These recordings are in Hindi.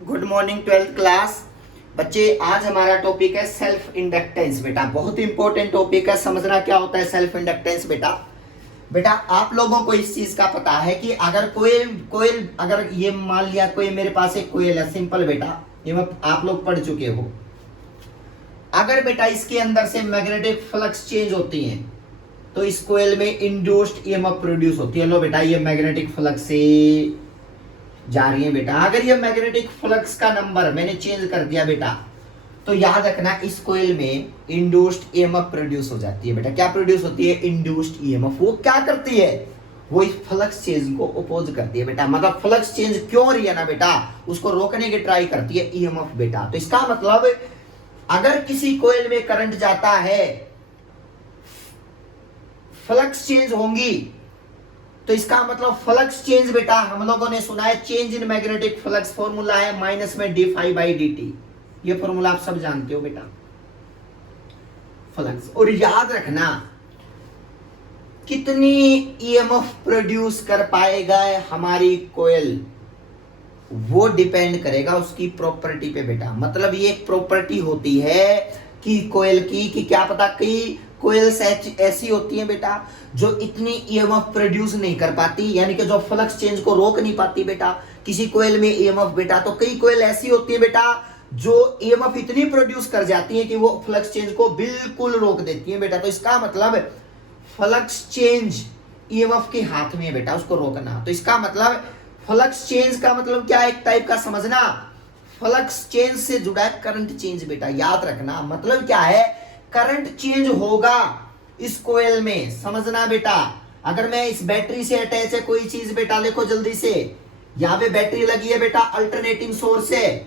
Good morning 12th class. बच्चे आज हमारा टॉपिक है सेल्फ इंडक्टेंस। बेटा बहुत इंपॉर्टेंट टॉपिक है, समझना क्या होता है सेल्फ इंडक्टेंस। बेटा बेटा आप लोगों को इस चीज का पता है कि अगर कोयल कोयल अगर ये मान लिया कोई मेरे पास एक कोयल है, सिंपल बेटा, ये आप लोग पढ़ चुके हो। अगर बेटा इसके अंदर से मैग्नेटिक फ्लक्स चेंज होती है तो इस कोयल में इंड्यूस्ड ईएमएफ प्रोड्यूस होती है। लो बेटा ये मैग्नेटिक फ्लक्स से जा रही है बेटा। अगर ये मैग्नेटिक फ्लक्स का नंबर मैंने चेंज कर दिया बेटा तो याद रखना इस कोयल में इंड्यूस्ड ईएमएफ प्रोड्यूस हो जाती है। बेटा क्या प्रोड्यूस होती है? Induced EMF. वो क्या करती है? वो इस फ्लक्स चेंज को अपोज करती है बेटा। मतलब फ्लक्स चेंज क्यों हो रही है ना बेटा, उसको रोकने की ट्राई करती है ईएमएफ बेटा। तो इसका मतलब अगर किसी कोयल में करंट जाता है, फ्लक्स चेंज होंगी, तो इसका मतलब फ्लक्स चेंज बेटा हम लोगों ने सुना है change in magnetic flux formula है माइनस में d∅/dt। ये फॉर्मूला आप सब जानते हो बेटा, फ्लक्स। और याद रखना कितनी ईएमएफ प्रोड्यूस कर पाएगा हमारी कोयल, वो डिपेंड करेगा उसकी प्रॉपर्टी पे बेटा। मतलब ये एक प्रॉपर्टी होती है कि कोयल की, कि क्या पता कई कोयल्स ऐसी होती हैं बेटा जो इतनी ईएमएफ प्रोड्यूस नहीं कर पाती, यानी कि जो फ्लक्स चेंज को रोक नहीं पाती बेटा। किसी कोयल में ईएमएफ बेटा, तो कई कोयल ऐसी होती है बेटा जो ईएमएफ इतनी प्रोड्यूस कर जाती है कि वो फ्लक्स चेंज को बिल्कुल रोक देती है बेटा। तो इसका मतलब फ्लक्स चेंज ईएमएफ के हाथ में है बेटा, उसको रोकना। तो इसका मतलब फ्लक्स चेंज का मतलब क्या, एक टाइप का समझना, फ्लक्स चेंज से जुड़ा है करंट चेंज बेटा। याद रखना मतलब क्या है, करंट चेंज होगा इस कोयल में, समझना बेटा। अगर मैं इस बैटरी से अटैच है कोई चीज बेटा, देखो जल्दी से, यहां पे बैटरी लगी है बेटा, अल्टरनेटिंग सोर्स है,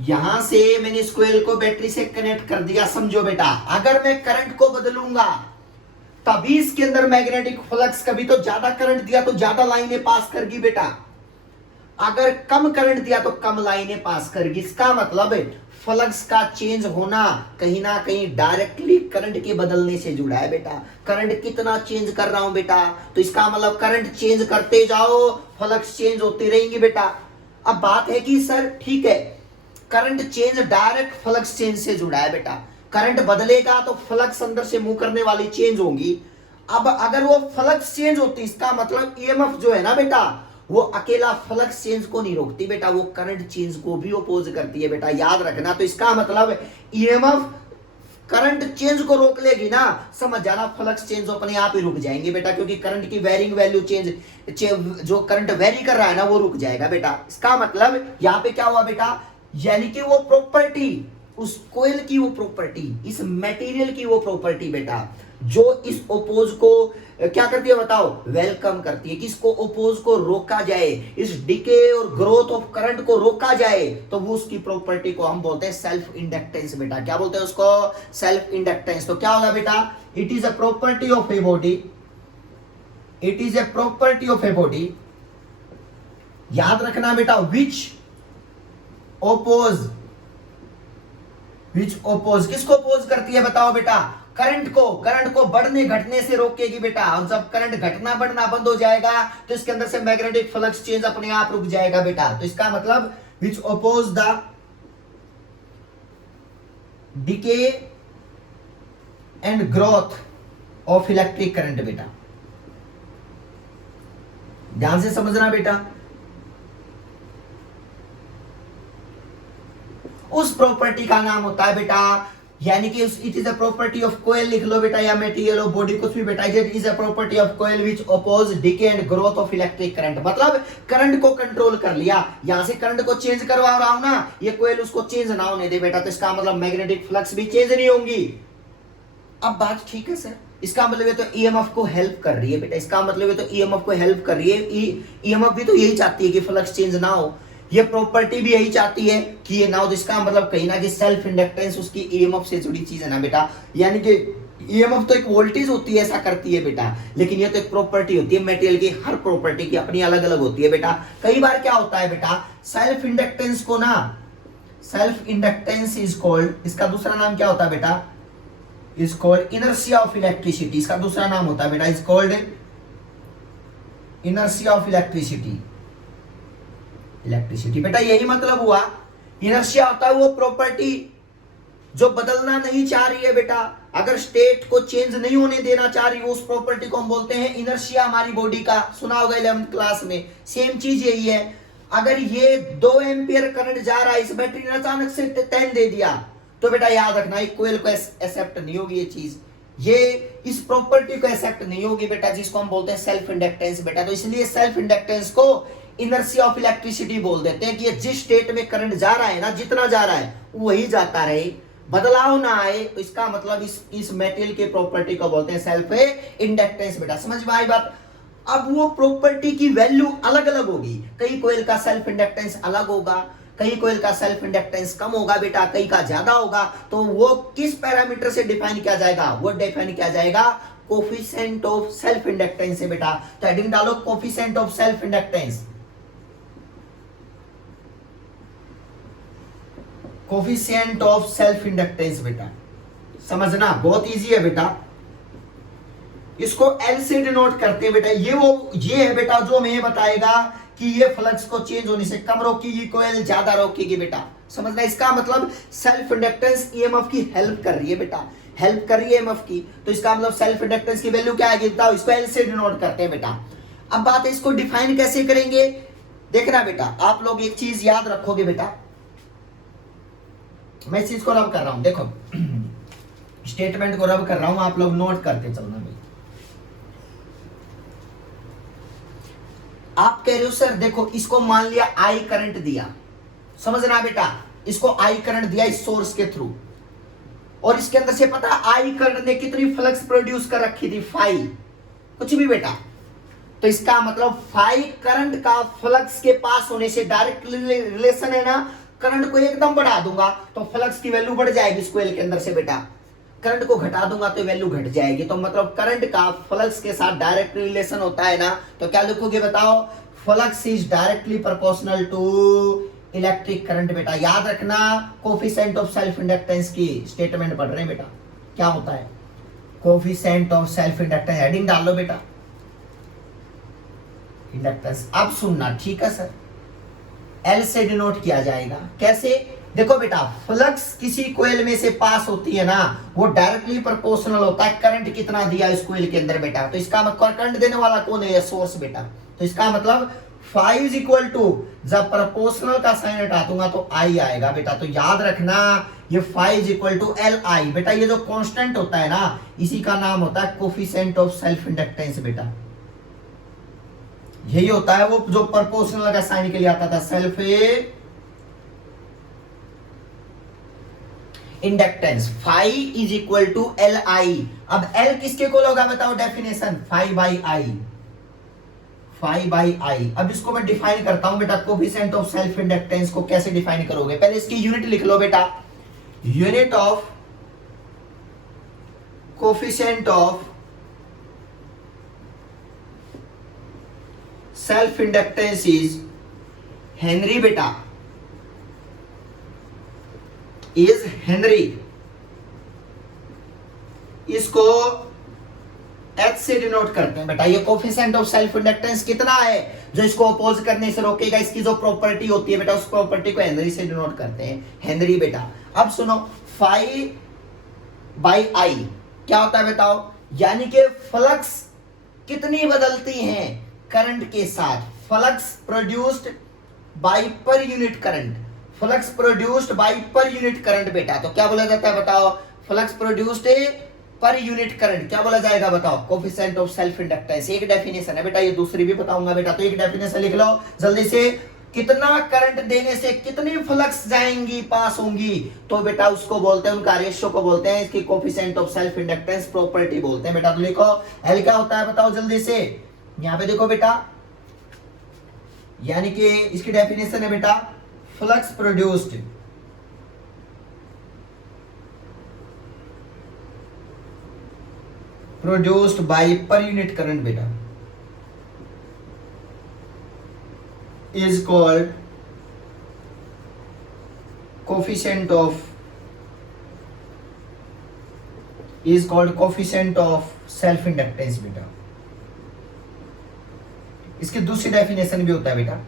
यहां से मैंने इस कोयल को बैटरी से कनेक्ट कर दिया। समझो बेटा अगर मैं करंट को बदलूंगा तभी इसके अंदर मैग्नेटिक फ्लक्स, कभी तो ज्यादा करंट दिया तो ज्यादा लाइनें पास करगी बेटा, अगर कम करंट दिया तो कम लाइनें पास करेगी। इसका मतलब फ्लक्स का चेंज होना कहीं ना कहीं डायरेक्टली करंट के बदलने से जुड़ा है बेटा। करंट कितना चेंज कर रहा हूं बेटा, तो इसका मतलब करंट चेंज करते जाओ, फ्लक्स चेंज होती रहेंगी बेटा। अब बात है कि सर ठीक है, current change direct flux change से जुड़ा है बेटा, करंट बदलेगा तो फ्लक्स अंदर से मूव करने वाली चेंज होंगी। अब अगर वो फ्लक्स चेंज होती, इसका मतलब ईएमएफ जो है ना बेटा, वो अकेला फ्लक्स चेंज को नहीं रोकती बेटा, वो करंट चेंज को भी अपोज करती है बेटा। याद रखना। तो इसका मतलब ईएमएफ करंट चेंज को रोक लेगी ना, समझ जाना फ्लक्स चेंज अपने आप ही रुक जाएंगे बेटा, क्योंकि करंट की वेरिंग वैल्यू चेंज, जो करंट वेरी कर रहा है ना वो रुक जाएगा बेटा। इसका मतलब यहां पे क्या हुआ बेटा, यानी कि वो प्रॉपर्टी, उस कोयल की वो प्रॉपर्टी, इस मटेरियल की वो प्रॉपर्टी बेटा जो इस ओपोज को क्या करती है बताओ, वेलकम करती है। किसको? ओपोज को रोका जाए, इस डिके और ग्रोथ ऑफ करंट को रोका जाए, तो वो उसकी प्रॉपर्टी को हम बोलते हैं सेल्फ इंडक्टेंस बेटा। क्या बोलते हैं उसको? Self inductance. तो क्या होगा बेटा, it is a property of a body, it is a property of a body, याद रखना बेटा, विच ओपोज किसको ओपोज करती है बताओ बेटा, करंट को बढ़ने घटने से रोकेगी बेटा। और जब करंट घटना बढ़ना बंद हो जाएगा तो इसके अंदर से मैग्नेटिक फ्लक्स चेंज अपने आप रुक जाएगा बेटा। तो इसका मतलब which oppose the decay and growth of electric current बेटा। ध्यान से समझना बेटा, उस प्रॉपर्टी का नाम होता है बेटा, यानी कि it is a property of coil लिख लो बेटा, या मटेरियल ऑफ बॉडी, कुछ भी बेटा। It is a property of coil which oppose decay and growth of electric current. मतलब करंट को कंट्रोल कर लिया, यहां से करंट को चेंज करवा रहा हूं ना, ये कोयल उसको चेंज ना होने दे बेटा। तो इसका मतलब मैग्नेटिक फ्लक्स भी चेंज नहीं होंगी। अब बात ठीक है सर, इसका मतलब ये तो ईएमएफ को हेल्प कर रही है बेटा, इसका मतलब ये तो ईएमएफ को हेल्प कर रही है। ईएमएफ भी तो यही चाहती है कि फ्लक्स चेंज ना हो, ये प्रॉपर्टी भी यही चाहती है कि ये ना हो। इसका मतलब कहीं ना कहीं सेल्फ इंडक्टेंस उसकी ईएमएफ से जुड़ी चीज है ना बेटा। यानी कि ईएमएफ तो एक वोल्टेज होती है, ऐसा करती है बेटा, लेकिन ये तो एक प्रॉपर्टी होती है मटेरियल की। हर प्रॉपर्टी की अपनी अलग अलग होती है बेटा। कई बार क्या होता है बेटा, सेल्फ इंडक्टेंस को ना, सेल्फ इंडक्टेंस इज कॉल्ड, इसका दूसरा नाम क्या होता है बेटा, is called inertia of electricity. इसका दूसरा नाम होता है बेटा, is called inertia of electricity. Electricity. बेटा यही मतलब हुआ, इनर्शिया होता है वो प्रॉपर्टी जो बदलना नहीं चाह रही है बेटा, अगर स्टेट को चेंज नहीं होने देना चाह रही उस प्रॉपर्टी को हम बोलते हैं इनर्शिया। हमारी बॉडी का सुना होगा 11th क्लास में, सेम चीज यही है। अगर ये 2 एम्पियर करंट जा रहा है, इस बैटरी ने अचानक से 10 दे दिया, तो बेटा याद रखना एक कोयल को एक्सेप्ट नहीं होगी ये चीज, ये इस प्रॉपर्टी को एक्सेप्ट नहीं होगी बेटा, जिसको हम बोलते हैं सेल्फ इंडक्टेंस बेटा। तो इसलिए सेल्फ इंडक्टेंस को इनर्शिया ऑफ इलेक्ट्रिसिटी बोल देते हैं कि ये जिस स्टेट में करंट जा रहा है ना, जितना जा रहा है वही जाता रहे, बदलाव ना आए, तो इसका मतलब इस मेटेरियल के प्रॉपर्टी को बोलते हैं सेल्फ इंडक्टेंस बेटा। समझ में आई बात? अब वो प्रॉपर्टी की वैल्यू अलग अलग होगी, कई कोयल का सेल्फ इंडक्टेंस अलग होगा, कई कोयल का सेल्फ इंडक्टेंस कम होगा बेटा, कई का ज्यादा होगा। तो वो किस पैरामीटर से डिफाइन किया जाएगा? वो डिफाइन किया जाएगा कोफिशिएंट ऑफ सेल्फ इंडक्टेंस से बेटा। तो हेडिंग डालो coefficient of self inductance, coefficient of self inductance बेटा, समझना बहुत इजी है बेटा। इसको L से डिनोट करते हैं बेटा। ये है बेटा जो हमें बताएगा कि ये फ्लक्स को चेंज होने से कम रोकेगी कोयल, ज्यादा रोकेगी बेटा। समझना, इसका मतलब सेल्फ इंडक्टेंस ईएमएफ की हेल्प कर रही है बेटा, हेल्प कर रही है ईएमएफ की। तो इसका मतलब सेल्फ इंडक्टेंस की वैल्यू क्या आएगी बताओ? इसको L से डिनोट करते हैं बेटा। अब बात है इसको डिफाइन कैसे करेंगे, देखना बेटा। आप लोग एक चीज याद रखोगे बेटा, मैं इस चीज को रब कर रहा हूं, देखो स्टेटमेंट को रब कर रहा हूं, आप लोग नोट करते चलना भाई। आप कह रहे हो सर देखो इसको मान लिया आई करंट दिया, समझना बेटा, इसको आई करंट दिया इस सोर्स के थ्रू, और इसके अंदर से पता आई करंट ने कितनी फ्लक्स प्रोड्यूस कर रखी थी? 5 कुछ भी बेटा। तो इसका मतलब 5 करंट का फ्लक्स के पास होने से डायरेक्ट रिलेशन है ना, करंट को एकदम बढ़ा दूंगा तो फ्लक्स की वैल्यू बढ़ जाएगी इस कोयल के अंदर से बेटा, करंट को घटा दूंगा तो वैल्यू घट जाएगी। तो मतलब करंट का फ्लक्स के साथ डायरेक्ट रिलेशन होता है ना, तो क्या लिखोगे बताओ? Flux is directly proportional to electric current बेटा। याद रखना, कोफिशिएंट ऑफ सेल्फ इंडक्टेंस की स्टेटमेंट पढ़ रहे हैं बेटा, क्या होता है coefficient of self inductance, heading डाल लो बेटा इंडक्टेंस। अब सुनना ठीक है सर, L से डिनोट किया जाएगा कैसे? देखो बेटा, फ्लक्स किसी कोयल में से पास होती है ना, वो डायरेक्टली प्रोपोर्शनल होता है करंट कितना दिया इस कोयल के अंदर बेटा। तो इसका मतलब करंट देने वाला कौन है? सोर्स बेटा। तो इसका मतलब 5 इज इक्वल टू, जब प्रोपोर्शनल का साइन हटा दूंगा तो I आएगा बेटा। तो याद रखना ये 5 इज इक्वल टू LI बेटा। ये जो कांस्टेंट होता है ना, इसी का नाम होता है कोफिशिएंट ऑफ सेल्फ इंडक्टेंस बेटा। यही होता है वो जो प्रोपोर्शनल का साइन के लिए आता था, self inductance. 5 is equal to LI। अब L किसके को होगा बताओ डेफिनेशन? 5 by I. अब इसको मैं डिफाइन करता हूं बेटा, कोफिशिएंट ऑफ सेल्फ इंडक्टेंस को कैसे डिफाइन करोगे? पहले इसकी यूनिट लिख लो बेटा, unit of coefficient of self inductance is Henry बेटा, इज हेनरी। इसको H से डिनोट करते हैं बेटा। ये कोफिशिएंट ऑफ सेल्फ इंडक्टेंस कितना है जो इसको अपोज करने से रोकेगा, इसकी जो प्रॉपर्टी होती है बेटा, उस प्रॉपर्टी को हेनरी से डिनोट करते हैं, हेनरी बेटा। अब सुनो, 5 बाई आई क्या होता है बताओ? यानी कि फ्लक्स कितनी बदलती हैं करंट के साथ, flux produced by per unit current, flux produced by per unit current बेटा। तो क्या बोला जाता है बताओ? फ्लक्स प्रोड्यूस्ड पर यूनिट करंट क्या बोला जाएगा बताओ? Coefficient of self inductance. एक डेफिनेशन है बेटा, ये दूसरी भी बताऊंगा बेटा, तो एक डेफिनेशन लिख लो जल्दी से। कितना करंट देने से कितनी फ्लक्स जाएंगी, पास होंगी, तो बेटा उसको बोलते हैं, उनका रेशियो को बोलते हैं, इसकी coefficient of self inductance property बोलते हैं बेटा। तो लिखो L क्या होता है बताओ जल्दी से। यहां पे देखो बेटा, यानी कि इसकी डेफिनेशन है बेटा, flux produced by per unit current बेटा is called coefficient of self inductance बेटा। इसकी दूसरी डेफिनेशन भी होता है बेटा,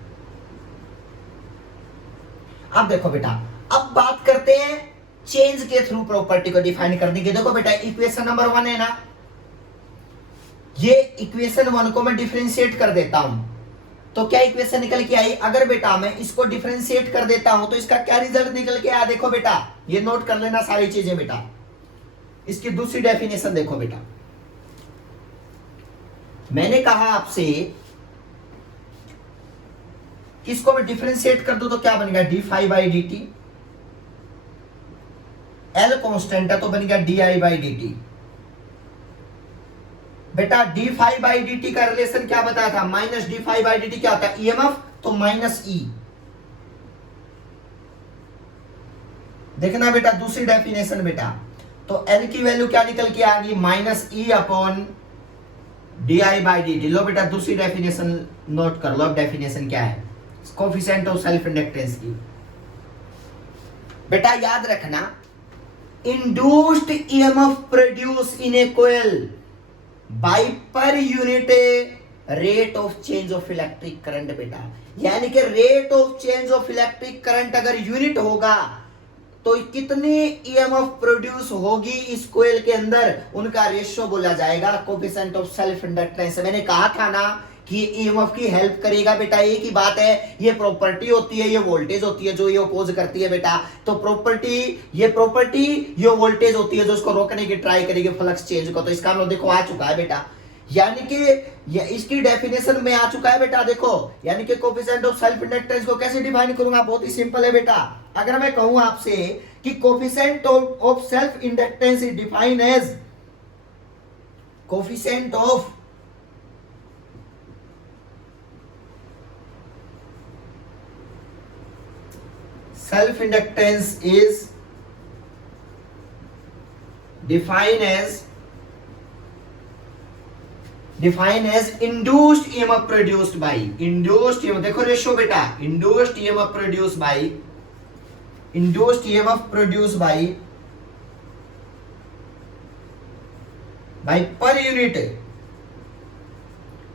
अब देखो बेटा, अब बात करते हैं चेंज के थ्रू प्रॉपर्टी को डिफाइन करने की। देखो बेटा, इक्वेशन नंबर 1 है ना, ये इक्वेशन 1 को मैं डिफरेंशिएट कर देता हूं, तो क्या इक्वेशन निकल के आई? अगर बेटा मैं इसको डिफरेंशिएट कर देता हूं तो इसका क्या रिजल्ट निकल के आया? देखो बेटा, ये नोट कर लेना सारी चीजें बेटा। इसकी दूसरी डेफिनेशन देखो बेटा, मैंने कहा आपसे इसको मैं डिफरेंशिएट कर दूं तो क्या बनेगा? D phi by D t, L constant है तो बन गया d I by D T. बेटा d phi by D t का रिलेशन क्या बताया था? Minus d phi by D t क्या होता है? ईएमएफ, तो माइनस ई। देखना बेटा दूसरी डेफिनेशन बेटा, तो एल की वैल्यू क्या निकल के आ गई? Minus E upon D I by D t. लो बेटा दूसरी डेफिनेशन नोट कर लो। अब डेफिनेशन क्या है? कोफिशिएंट ऑफ सेल्फ इंडक्टेंस की। बेटा याद रखना, induced EMF produce in a coil by per unit rate of change of electric current. बेटा यानी कि rate of change of electric current अगर यूनिट होगा तो कितनी ईएमएफ प्रोड्यूस होगी इस कोयल के अंदर, उनका रेशियो बोला जाएगा कोफिशिएंट ऑफ सेल्फ इंडक्टेंस। मैंने कहा था ना कि ईएमएफ की हेल्प करेगा बेटा, एक ही बात है, ये प्रॉपर्टी होती है, ये वोल्टेज होती है जो ये अपोज करती है बेटा। तो प्रॉपर्टी, ये वोल्टेज होती है जो उसको रोकने की ट्राई करेगी फ्लक्स चेंज को। तो इसका मतलब देखो आ चुका है बेटा, यानी कि इसकी डेफिनेशन में आ चुका है बेटा। देखो यानी कि कोफिशिएंट ऑफ सेल्फ इंडक्टेंस को कैसे डिफाइन करूंगा? बहुत ही सिंपल है बेटा। अगर मैं कहूं आपसे कि coefficient of self inductance is defined as coefficient of self inductance is defined as induced EMF produced by induced EMF। देखो रेशियो बेटा, induced EMF produced by per unit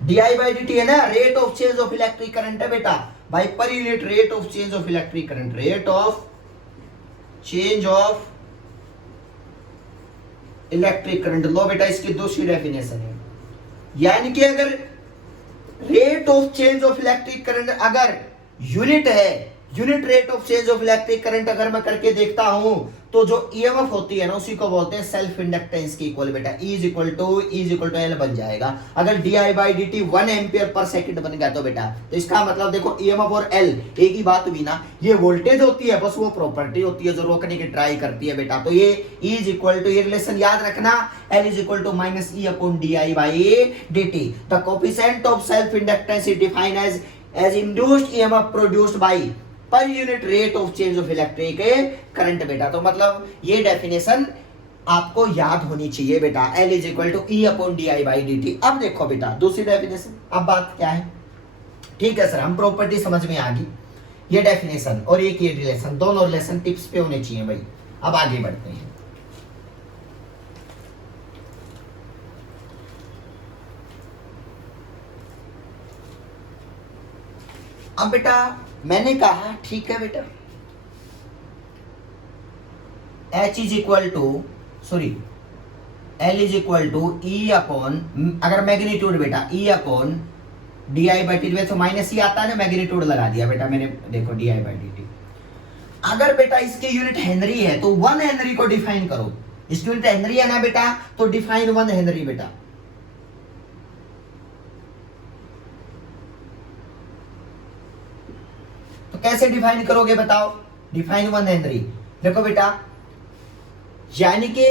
di by dt है ना, rate of change of electric current है बेटा, by per unit rate of change of electric current, rate of change of electric current। लो बेटा इसकी दूसरी डेफिनेशन है, यानी कि अगर rate of change of electric current अगर यूनिट है, unit rate of change of electric current अगर मैं करके देखता हूं तो जो ईएमएफ होती है ना उसी को बोलते हैं सेल्फ इंडक्टेंस की इक्वल बेटा। E is equal to L बन जाएगा। अगर D I by D T 1 ampere per second बन गया तो बेटा, तो इसका मतलब देखो ईएमएफ और एल एक ही बात हुई ना, ये वोल्टेज होती है, बस वो प्रॉपर्टी होती है जो रोकने की ट्राई करती है बेटा। तो ये E इज इक्वल टू, ये रिलेशन याद रखना, L is equal to minus E upon D I by D T. The coefficient of self inductance is defined as induced EMF produced by per unit rate of change of electric current बेटा। तो मतलब ये डेफिनेशन आपको याद होनी चाहिए बेटा, L is equal to E upon D I by D T. अब देखो बेटा दूसरी डेफिनेशन, अब बात क्या है? ठीक है सर, हम प्रॉपर्टी समझ में आ गई, ये डेफिनेशन और एक ये रिलेशन, दोनों रिलेशन टिप्स पे होने चाहिए भाई। अब आगे बढ़ते हैं। अब बेटा मैंने कहा ठीक है बेटा, H is equal to L is equal to E upon, अगर मैग्नीट्यूड बेटा E upon D I by T, तो माइनस ई आता है ना, मैग्नीट्यूड लगा दिया बेटा मैंने, देखो D I by D T. अगर बेटा इसकी यूनिट हेनरी है तो 1 हेनरी को डिफाइन करो। इसकी यूनिट हेनरी है ना बेटा, तो डिफाइन 1 हेनरी बेटा। तो कैसे डिफाइन करोगे बताओ? Define 1 Henry. देखो बेटा, यानी कि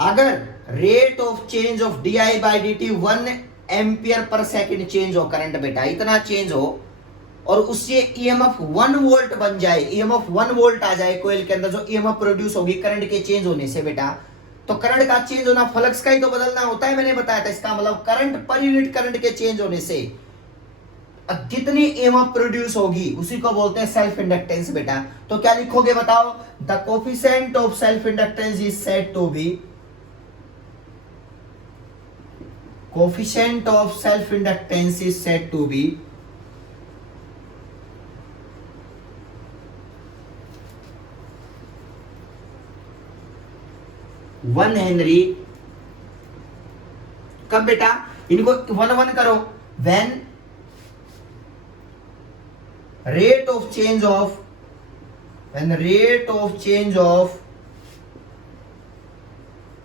अगर rate of change of D I by D T 1 ampere पर सेकेंड चेंज हो करंट बेटा, इतना चेंज हो और उससे ईएमएफ 1 वोल्ट बन जाए, ईएमएफ 1 वोल्ट आ जाए कोयल के अंदर, जो ईएमएफ प्रोड्यूस होगी करंट के चेंज होने से बेटा, तो करंट का चेंज होना फ्लक्स का ही तो बदलना होता है, मैंने बताया था। इसका मतलब करंट पर यूनिट करंट के चेंज होने से जितनी ईएमएफ प्रोड्यूस होगी उसी को बोलते हैं सेल्फ इंडक्टेंस बेटा। तो क्या लिखोगे बताओ? The coefficient of self inductance is said to be, coefficient of self inductance is said to be 1 henry, कब बेटा, इनको 1 करो, when rate of change of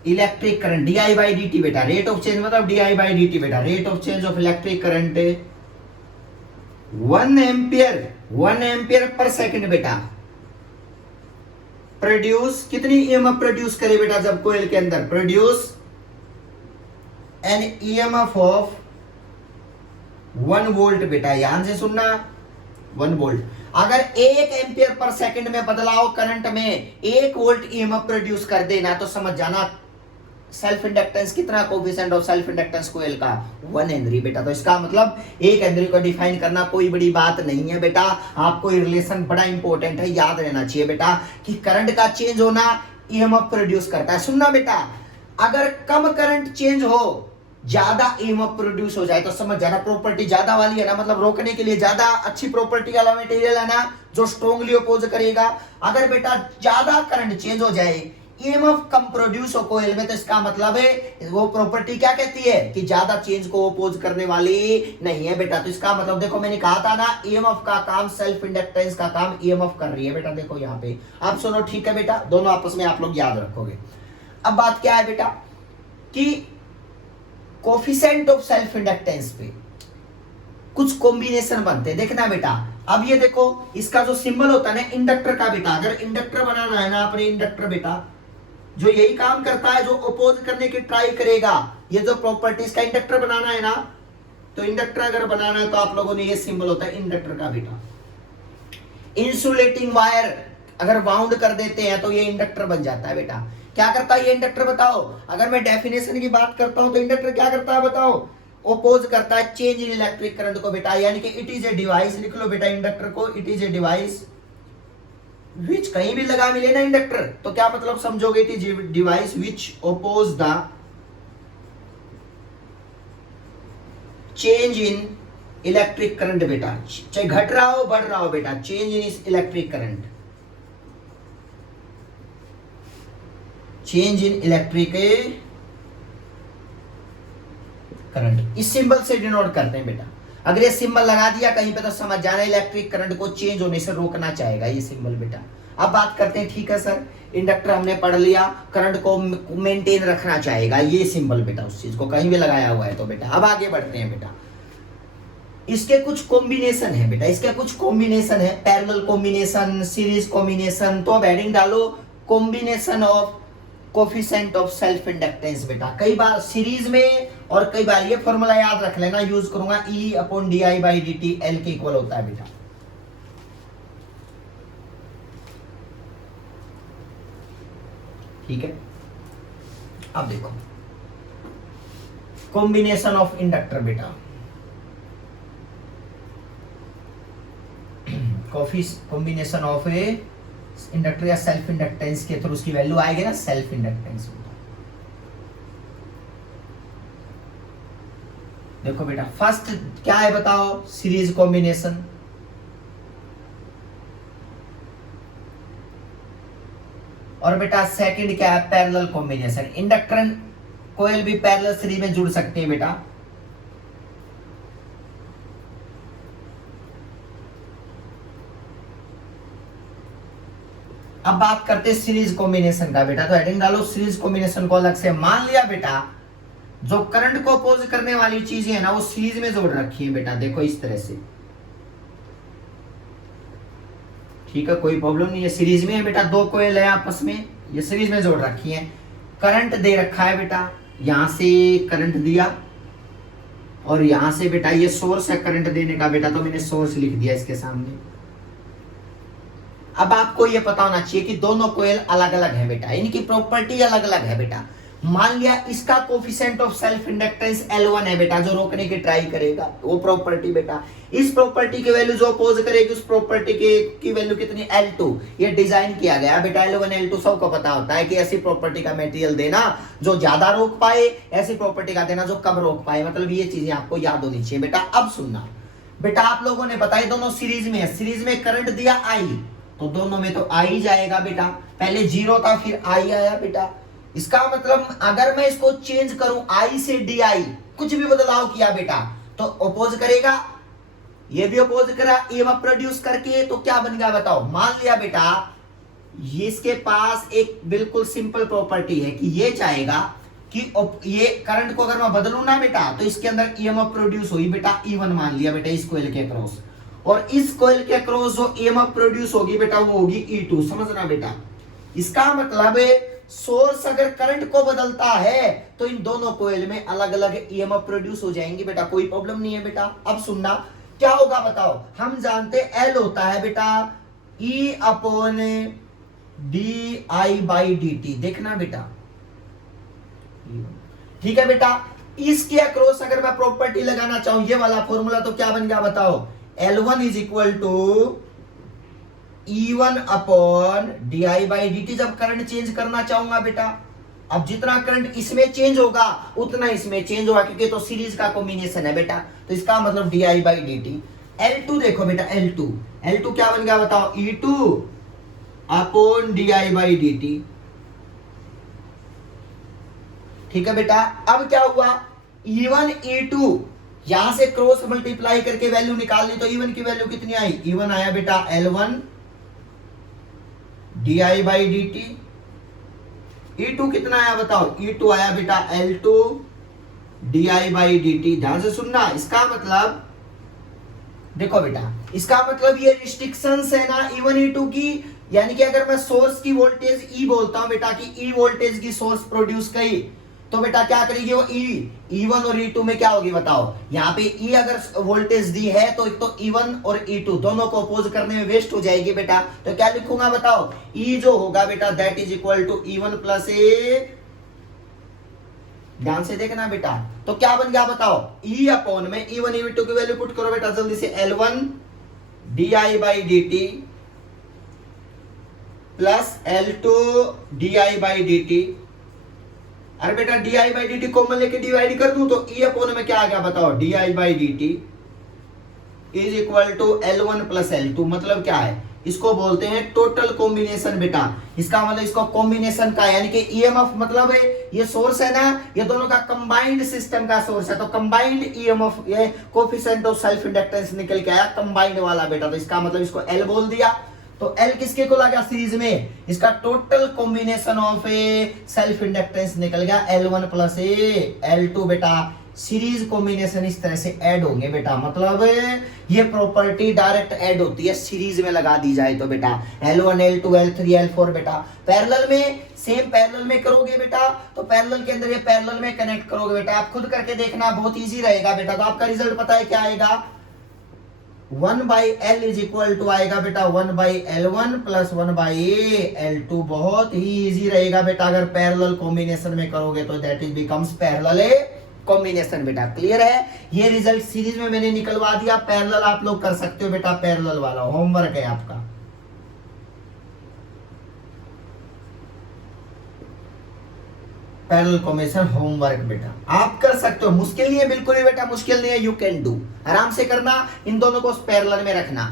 electric current D by D T बेटा, रेट ऑफ चेंज मतलब डी बाई डी टी बेटा, rate of change of electric current 1 ampere per second बेटा, प्रोड्यूस कितनी ईएमएफ प्रोड्यूस करे बेटा, जब कोयल के अंदर produce an EMF of 1 volt बेटा, यहां से सुनना 1 वोल्ट। अगर 1 एम्पियर पर सेकंड में बदलाव करंट में 1 वोल्ट ईएमएफ प्रोड्यूस कर देना, तो समझ जाना सेल्फ इंडक्टेंस कितना, कोफिशिएंट ऑफ सेल्फ इंडक्टेंस कोयल का 1 हेनरी बेटा। तो इसका मतलब 1 हेनरी को डिफाइन करना कोई बड़ी बात नहीं है बेटा, आपको ये रिलेशन बड़ा इंपॉर्टेंट है, याद रहना चाहिए बेटा कि करंट का चेंज होना ईएमएफ प्रोड्यूस करता है। सुनना बेटा, अगर कम करंट चेंज हो, ज्यादा ईएमएफ प्रोड्यूस हो जाए, तो समझ जाना प्रॉपर्टी ज्यादा वाली है ना, मतलब रोकने के लिए ज्यादा अच्छी प्रॉपर्टी वाला मटेरियल है ना, जो स्ट्रांगली अपोज करेगा। अगर बेटा ज्यादा करंट चेंज हो जाए, ईएमएफ कम प्रोड्यूस हो कोयल में, तो इसका मतलब है वो प्रॉपर्टी क्या कहती है कि ज्यादा चेंज को अपोज करने वाली नहीं है बेटा। तो इसका मतलब देखो, मैंने कहा था ना, ईएमएफ का काम, सेल्फ इंडक्टेंस का काम ईएमएफ कर रही है बेटा। देखो यहाँ पे आप सुनो, ठीक है बेटा, दोनों आपस में आप लोग याद रखोगे। अब बात क्या है बेटा कि कोफिशिएंट ऑफ सेल्फ इंडक्टेंस पे कुछ कॉम्बिनेशन बनते हैं, देखना बेटा। अब ये देखो, इसका जो सिंबल होता है ना इंडक्टर का बेटा, अगर इंडक्टर बनाना है ना अपने, इंडक्टर बेटा जो यही काम करता है, जो अपोज करने की ट्राई करेगा, ये जो प्रॉपर्टीज का इंडक्टर बनाना है ना, तो इंडक्टर अगर बनाना है तो आप लोगों ने ये सिंबल होता है इंडक्टर का बेटा। इंसुलेटिंग वायर अगर बाउंड कर देते हैं तो ये इंडक्टर बन जाता है बेटा। क्या करता है ये इंडक्टर बताओ, अगर मैं डेफिनेशन की बात करता हूं तो इंडक्टर क्या करता है बताओ, ओपोज करता है चेंज इन इलेक्ट्रिक करंट को बेटा, यानी कि इट इज ए डिवाइस, लिख लो बेटा इंडक्टर को, it is a device which, कहीं भी लगा मिले ना इंडक्टर तो क्या मतलब समझोगे, it is device which oppose the change in electric current बेटा, चाहे घट रहा हो बढ़ रहा हो बेटा, change in electric current, change in electric current, इस सिंबल से डिनोट करते हैं बेटा। अगर ये सिंबल लगा दिया कहीं पे तो समझ जाना इलेक्ट्रिक करंट को चेंज होने से रोकना चाहेगा ये सिंबल बेटा। अब बात करते हैं, ठीक है सर, इंडक्टर हमने पढ़ लिया, करंट को मेंटेन रखना चाहेगा ये सिंबल बेटा, उस चीज को कहीं भी लगाया हुआ है तो बेटा। अब आगे बढ़ते हैं बेटा, इसके कुछ कॉम्बिनेशन है बेटा, इसके कुछ कॉम्बिनेशन है, पैरेलल कॉम्बिनेशन, सीरीज कॉम्बिनेशन। तो अब हेडिंग डालो combination of coefficient of self inductance बेटा। कई बार सीरीज में और कई बार ये फॉर्मूला याद रख लेना, यूज करूंगा E upon D I by D t, L के इक्वल होता है बेटा। ठीक है, अब देखो कॉम्बिनेशन ऑफ इंडक्टर बेटा, कॉम्बिनेशन ऑफ ए इंडक्टर या सेल्फ इंडक्टेंस के थ्रू उसकी वैल्यू आएगी ना, सेल्फ इंडक्टेंस। देखो बेटा, फर्स्ट क्या है बताओ, सीरीज कॉम्बिनेशन, और बेटा सेकंड क्या है, पैरेलल कॉम्बिनेशन। इंडक्टर कोयल भी पैरेलल सीरीज में जुड़ सकते हैं बेटा। अब बात करते हैं सीरीज कॉम्बिनेशन का बेटा, तो हेडिंग डालो सीरीज कॉम्बिनेशन को अलग से। मान लिया बेटा जो करंट को अपोज करने वाली चीजें है ना वो सीरीज में जोड़ रखी है बेटा, देखो इस तरह से, ठीक है, कोई प्रॉब्लम नहीं है, सीरीज में है बेटा, दो कोयल है आपस में, ये सीरीज में जोड़ रखी है। करंट दे रखा है बेटा, यहां से करंट दिया और यहां से बेटा ये सोर्स है करंट देने का बेटा, तो मैंने सोर्स लिख दिया इसके सामने। अब आपको ये पता होना चाहिए कि दोनों कोयल अलग अलग है बेटा, इनकी प्रॉपर्टी अलग अलग है बेटा। मान लिया इसका coefficient of self inductance L1 है बेटा, जो रोकने की ट्राई करेगा, वो प्रॉपर्टी बेटा। इस प्रॉपर्टी की वैल्यू जो अपोज करेगी उस प्रॉपर्टी की वैल्यू कितनी, L2। ये डिजाइन किया गया बेटा, L1 L2 सबको पता होता है कि ऐसी प्रॉपर्टी का मटेरियल देना जो ज्यादा रोक पाए, ऐसी प्रॉपर्टी का देना जो कम रोक पाए, मतलब ये चीजें आपको याद होनी चाहिए बेटा। अब सुनना बेटा, आप लोगों ने बताया दोनों सीरीज में है, सीरीज में करंट दिया I, तो दोनों में तो I जाएगा बेटा, पहले 0 था फिर I आया बेटा, इसका मतलब अगर मैं इसको चेंज करूं आई से डी आई, कुछ भी बदलाव किया बेटा तो अपोज करेगा, ये भी अपोज करा ईएमएफ प्रोड्यूस करके, तो क्या बन गया बताओ। मान लिया बेटा ये इसके पास एक बिल्कुल सिंपल प्रॉपर्टी है कि ये चाहेगा कि ये करंट को अगर मैं बदलूं ना बेटा तो इसके अंदर ईएमएफ प्रोड्यूस हुई बेटा E1 मान लिया बेटा इस कोयल के अक्रॉस, और इस कोयल के अक्रॉस जो ईएमएफ प्रोड्यूस होगी बेटा वो होगी E2, समझना बेटा। इसका मतलब सोर्स अगर करंट को बदलता है तो इन दोनों कोयल में अलग अलग ईएमएफ प्रोड्यूस हो जाएंगे बेटा, कोई प्रॉब्लम नहीं है बेटा। अब सुनना क्या होगा बताओ, हम जानते L होता है बेटा E upon D I by D T, देखना बेटा ठीक है बेटा। इसके अक्रॉस अगर मैं प्रॉपर्टी लगाना चाहूं ये वाला फॉर्मूला तो क्या बन गया बताओ, L1 is equal to E1 upon D I by D T. जब करंट चेंज करना चाहूंगा बेटा, अब जितना करंट इसमें चेंज होगा उतना इसमें चेंज होगा क्योंकि तो सीरीज का कॉम्बिनेशन है बेटा, तो इसका मतलब D I by D T. L2 देखो बेटा L2 क्या बन गया बताओ, E2 upon D I by D T, ठीक है बेटा। अब क्या हुआ E1 E2 यहां से क्रॉस मल्टीप्लाई करके वैल्यू निकाल ली तो E1 की वैल्यू कितनी आई, E1 आया बेटा L1 D I by D T. E2 कितना आया बताओ, E2 आया बेटा L2 D I by D T. ध्यान से सुनना, इसका मतलब देखो बेटा, इसका मतलब ये रिस्ट्रिक्शंस है ना E1 E2 की, यानी कि अगर मैं सोर्स की वोल्टेज E बोलता हूं बेटा कि E वोल्टेज की सोर्स प्रोड्यूस करी तो बेटा क्या करेगी वो E1 और E2 में क्या होगी बताओ। यहाँ पे E अगर वोल्टेज दी है तो एक तो E1 और E2 दोनों को अपोज करने में वेस्ट हो जाएगी बेटा, तो क्या लिखूंगा बताओ, E जो होगा बेटा that is equal to E1 plus A. ध्यान से देखना बेटा, तो क्या बन गया बताओ, E अपॉन में E1 E2 की वैल्यू पुट करो बेटा जल्दी से, L1 D I by D T plus L2 D I by D T. अरे बेटा D I by D T common लेके डिवाइड कर दूं तो E अपॉन में क्या आ गया बताओ, D I by D T is equal to L1 plus L2। मतलब क्या है, इसको बोलते हैं टोटल कॉम्बिनेशन बेटा। इसका मतलब इसको कॉम्बिनेशन का यानी कि ईएमएफ मतलब है ये सोर्स है ना, ये दोनों का कंबाइंड सिस्टम का सोर्स है, तो कंबाइंड ईएमएफ ये कोएफिशिएंट ऑफ सेल्फ इंडक्टेंस निकल के आया कंबाइंड वाला बेटा, तो इसका मतलब इसको L बोल दिया। तो L किसके को लगा सीरीज में, इसका total combination of A self inductance निकल गया L1 प्लस ए L2 बेटा। सीरीज कॉम्बिनेशन इस तरह से ऐड होंगे बेटा, मतलब ये प्रॉपर्टी डायरेक्ट ऐड होती है सीरीज में लगा दी जाए तो बेटा L1 L2 L3 L4 बेटा। पैरेलल में सेम पैरेलल में करोगे बेटा तो पैरेलल के अंदर ये पैरेलल में कनेक्ट करोगे बेटा, आप खुद करके देखना बहुत इजी रहेगा बेटा। तो आपका रिजल्ट पता है क्या आएगा, 1 by L is equal to आएगा बेटा 1 by L1 plus 1 by L2। बहुत ही इजी रहेगा बेटा अगर पैरेलल कॉम्बिनेशन में करोगे तो that is becomes parallel combination बेटा। क्लियर है, ये रिजल्ट सीरीज में मैंने निकलवा दिया, पैरेलल आप लोग कर सकते हो बेटा, पैरेलल वाला होमवर्क है आपका। पैरेलल कॉम्बिनेशन होमवर्क बेटा आप कर सकते हो, मुश्किल नहीं है, बिल्कुल ही बेटा मुश्किल नहीं है, यू कैन डू। आराम से करना, इन दोनों को पैरेलल में रखना।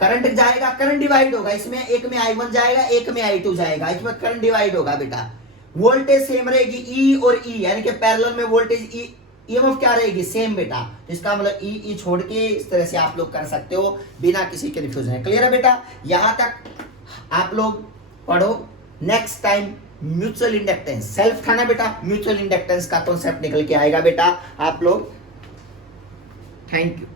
करंट जाएगा, करंट डिवाइड होगा, इसमें एक में I1 जाएगा एक में I2 जाएगा, इसमें करंट डिवाइड होगा बेटा। वोल्टेज सेम रहेगी E और E, यानी कि पैरेलल में वोल्टेज ईएमएफ क्या रहेगी सेम बेटा। तो इसका मतलब E छोड़ के इस तरह से आप लोग कर सकते हो बिना किसी कंफ्यूजन। क्लियर है बेटा, यहां तक आप लोग पढ़ो। Next time mutual inductance self था ना बेटा, म्यूचुअल इंडक्टेंस का कॉन्सेप्ट निकल के आएगा बेटा आप लोग। Thank you.